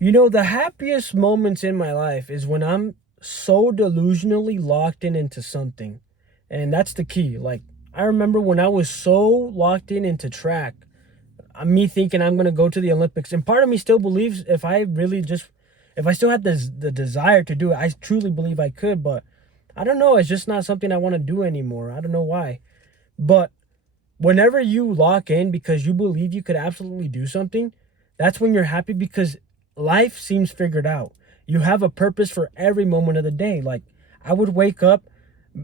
The happiest moments in my life is when I'm so delusionally locked into something. And that's the key. Like, I remember when I was so locked into track, me thinking I'm going to go to the Olympics. And part of me still believes if I still had the desire to do it, I truly believe I could. But I don't know. It's just not something I want to do anymore. I don't know why. But whenever you lock in because you believe you could absolutely do something, that's when you're happy because life seems figured out. You have a purpose for every moment of the day. Like, I would wake up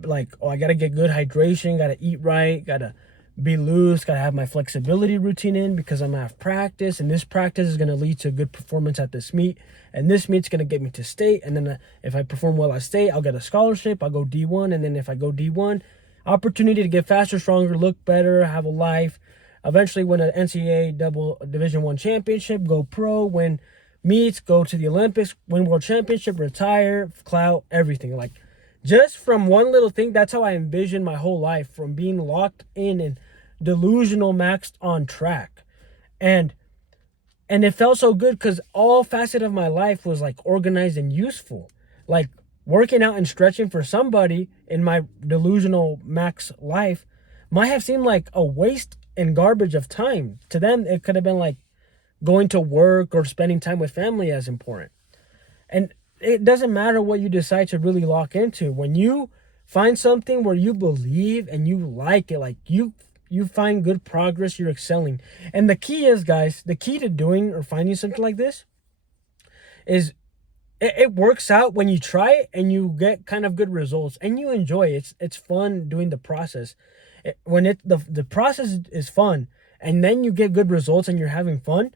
like, oh, I got to get good hydration, got to eat right, got to be loose, got to have my flexibility routine in because I'm going to have practice. And this practice is going to lead to good performance at this meet. And this meet's going to get me to state. And then if I perform well at state, I'll get a scholarship. I'll go D1. And then if I go D1, opportunity to get faster, stronger, look better, have a life, eventually win an NCAA double Division I championship, go pro, win meets, go to the Olympics, win world championship, retire, clout, everything. Like, just from one little thing, that's how I envision my whole life, from being locked in and delusional maxed on track. And it felt so good because all facet of my life was like organized and useful. Like, working out and stretching for somebody in my delusional max life might have seemed like a waste and garbage of time. To them, it could have been like going to work or spending time with family as important. And it doesn't matter what you decide to really lock into. When you find something where you believe and you like it, like you find good progress, you're excelling. And the key is, guys, the key to doing or finding something like this is it works out when you try it and you get kind of good results and you enjoy it. It's fun doing the process. The process is fun and then you get good results and you're having fun,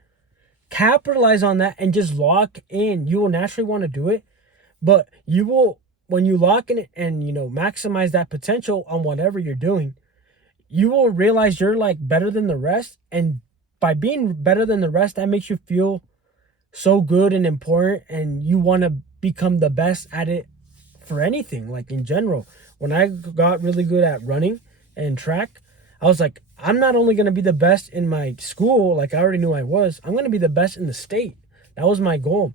capitalize on that and just lock in. You will naturally want to do it, but you will, when you lock in it and maximize that potential on whatever you're doing, you will realize you're like better than the rest. And by being better than the rest, that makes you feel so good and important, and you want to become the best at it for anything, like in general. When I got really good at running and track, I was like, I'm not only going to be the best in my school, like I already knew I was, I'm going to be the best in the state. That was my goal.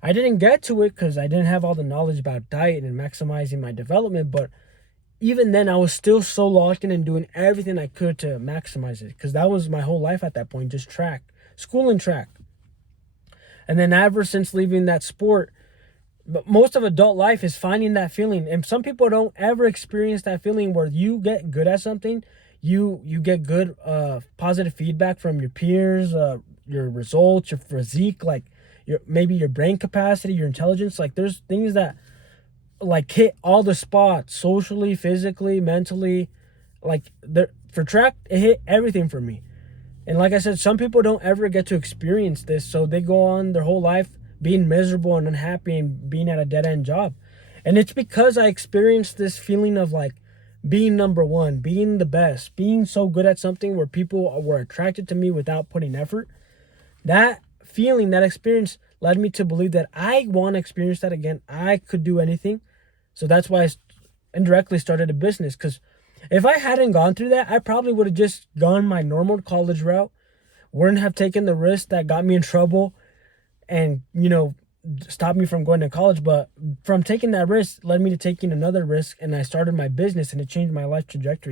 I didn't get to it because I didn't have all the knowledge about diet and maximizing my development, but even then I was still so locked in and doing everything I could to maximize it, because that was my whole life at that point, just track, school and track. And then ever since leaving that sport, but most of adult life is finding that feeling. And some people don't ever experience that feeling where you get good at something. You get good positive feedback from your peers, your results, your physique, like maybe your brain capacity, your intelligence. Like, there's things that like hit all the spots socially, physically, mentally. Like, for track, it hit everything for me. And like I said, some people don't ever get to experience this, so they go on their whole life being miserable and unhappy and being at a dead-end job. And it's because I experienced this feeling of like being number one, being the best, being so good at something where people were attracted to me without putting effort. That feeling, that experience led me to believe that I want to experience that again. I could do anything. So that's why I indirectly started a business, because if I hadn't gone through that, I probably would have just gone my normal college route, wouldn't have taken the risk that got me in trouble and, stopped me from going to college. But from taking that risk led me to taking another risk, and I started my business, and it changed my life trajectory.